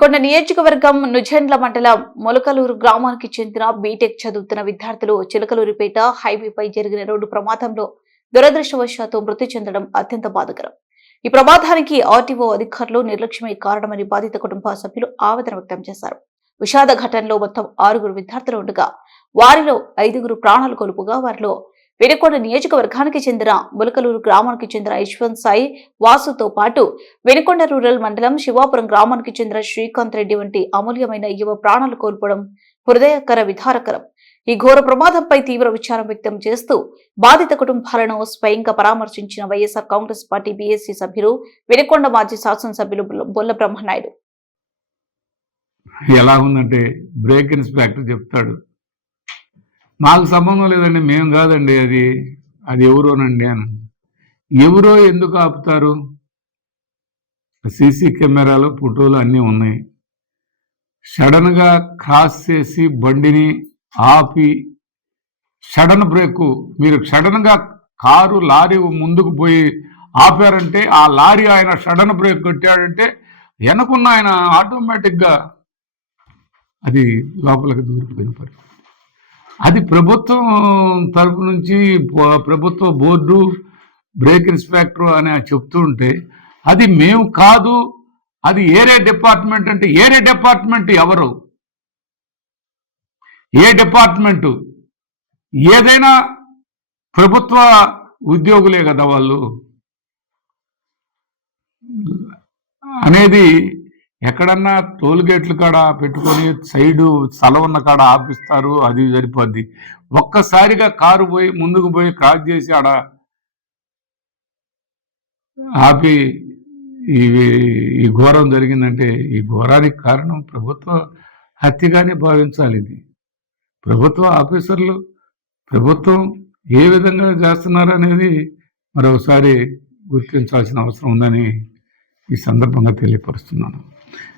వినుకొండ నియోజకవర్గం నుజెండ్ల మండలం మొలకలూరు గ్రామానికి చెందిన బీటెక్ చదువుతున్న విద్యార్థులు చిలకలూరిపేట హైవేపై జరిగిన రోడ్డు ప్రమాదంలో దురదృష్టవశాత్తు మృతి చెందడం అత్యంత బాధాకరం. ఈ ప్రమాదానికి ఆర్టీఓ అధికారులు నిర్లక్ష్యమే కారణమని బాధిత కుటుంబ సభ్యులు ఆవేదన వ్యక్తం చేశారు. విషాద ఘటనలో మొత్తం 6 విద్యార్థులు ఉండగా వారిలో 5 ప్రాణాలు కోల్పోగా వారిలో వినుకొండ నియోజకవర్గానికి చెందిన మొలకలూరు గ్రామానికి చెందిన యశ్వంత్ సాయి వాసుతో పాటు వినుకొండ రూరల్ మండలం శివాపురం గ్రామానికి చెందిన శ్రీకాంత్ రెడ్డి వంటి అమూల్యమైన యువ ప్రాణాలు కోల్పోవడం హృదయకర విధారకరం. ఈ ఘోర ప్రమాదంపై తీవ్ర విచారం వ్యక్తం చేస్తూ బాధిత కుటుంబాలను స్వయంగా పరామర్శించిన వైఎస్ఆర్ కాంగ్రెస్ పార్టీ బీఎస్సీ సభ్యులు వినుకొండ మాజీ శాసనసభ్యులు బొల్ల బ్రహ్మనాయుడు. ఎలా ఉందంటే బ్రేక్ ఇన్స్పెక్టర్ చెప్తాడు, మాకు సంబంధం లేదండి, మేము కాదండి, అది ఎవరోనండి అని. ఎవరో ఎందుకు ఆపుతారు? సీసీ కెమెరాలు ఫోటోలు అన్నీ ఉన్నాయి. సడన్గా క్రాస్ చేసి బండిని ఆపి సడన్ బ్రేకు, మీరు సడన్గా కారు లారీ ముందుకు పోయి ఆపారంటే ఆ లారీ ఆయన సడన్ బ్రేక్ కొట్టాడంటే వెనకున్న ఆయన ఆటోమేటిక్గా అది లోపలికి దూరిపోయిన పరిస్థితి. అది ప్రభుత్వం తరపు నుంచి ప్రభుత్వ బోర్డు బ్రేక్ ఇన్స్పెక్టర్ అని చెప్తూ ఉంటే అది మేము కాదు, అది ఏరే డిపార్ట్మెంట్ అంటే ఏరే డిపార్ట్మెంట్ ఎవరు? ఏ డిపార్ట్మెంటు? ఏదైనా ప్రభుత్వ ఉద్యోగులే కదా వాళ్ళు అనేది. ఎక్కడన్నా టోల్గేట్లు కాడ పెట్టుకొని సైడు స్థలం ఉన్న కాడ ఆపిస్తారు, అది సరిపోద్ది. ఒక్కసారిగా కారు పోయి ముందుకు పోయి క్రాస్ చేసి ఆడ ఆపి ఈ ఘోరం జరిగిందంటే ఈ ఘోరానికి కారణం ప్రభుత్వ హత్యగానే భావించాలి. ఇది ప్రభుత్వ ఆఫీసర్లు ప్రభుత్వం ఏ విధంగా చేస్తున్నారు అనేది మరొకసారి గుర్తించాల్సిన అవసరం ఉందని ఈ సందర్భంగా తెలియపరుస్తున్నాను.